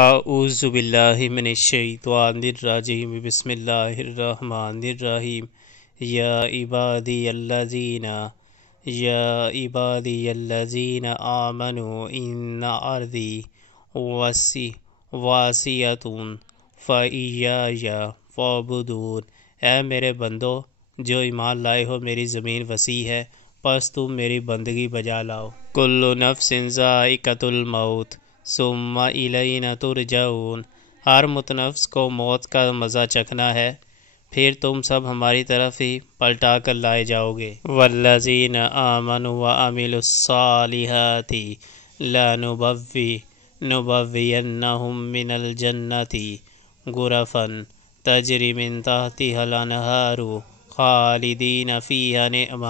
اعوذ باللہ من الشیطان الرجیم بسم اللہ الرحمن الرحیم یا عبادی الذین آمنوا ان ارضی واسعۃ فایای فاعبدون۔ اے میرے بندو جو ایمان لائے ہو، میری زمین وسیع ہے، پس تم میری بندگی بجا لاؤ۔ کل نفس ذائقۃ الموت ثم الینا ترجعون۔ ہر متنفس کو موت کا مزہ چکھنا ہے، پھر تم سب ہماری طرف ہی پلٹا کر لائے جاؤ گے۔ والذین آمنوا وعملوا الصالحات لنبوئنہم من الجنۃ غرفا تجری من تحتها الانہار خالدین فیہا نعم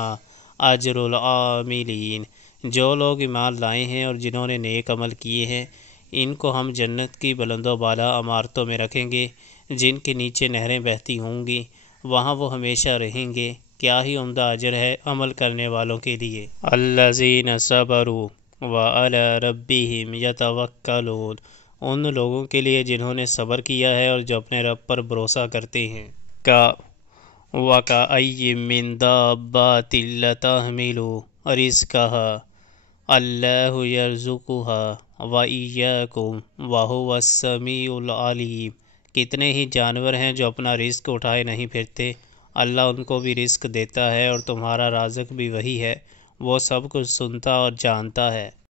اجر العاملین۔ جو لوگ ایمان لائے ہیں اور جنہوں نے نیک عمل کیے ہیں، ان کو ہم جنت کی بلند و بالا عمارتوں میں رکھیں گے، جن کے نیچے نہریں بہتی ہوں گی، وہاں وہ ہمیشہ رہیں گے۔ کیا ہی عمدہ اجر ہے عمل کرنے والوں کے لیے۔ الذین صبروا وعلی ربہم یتوکلون۔ ان لوگوں کے لیے جنہوں نے صبر کیا ہے اور جو اپنے رب پر بھروسہ کرتے ہیں۔ وَكَأَيٍّ مِّن دَابَّةٍ لَا تَحْمِلُ رِزْقَهَا اللہ یرزقها وإیاکم وہو السمیع العلیم۔ کتنے ہی جانور ہیں جو اپنا رزق اٹھائے نہیں پھرتے، اللہ ان کو بھی رزق دیتا ہے اور تمہارا رازق بھی وہی ہے، وہ سب کچھ سنتا اور جانتا ہے۔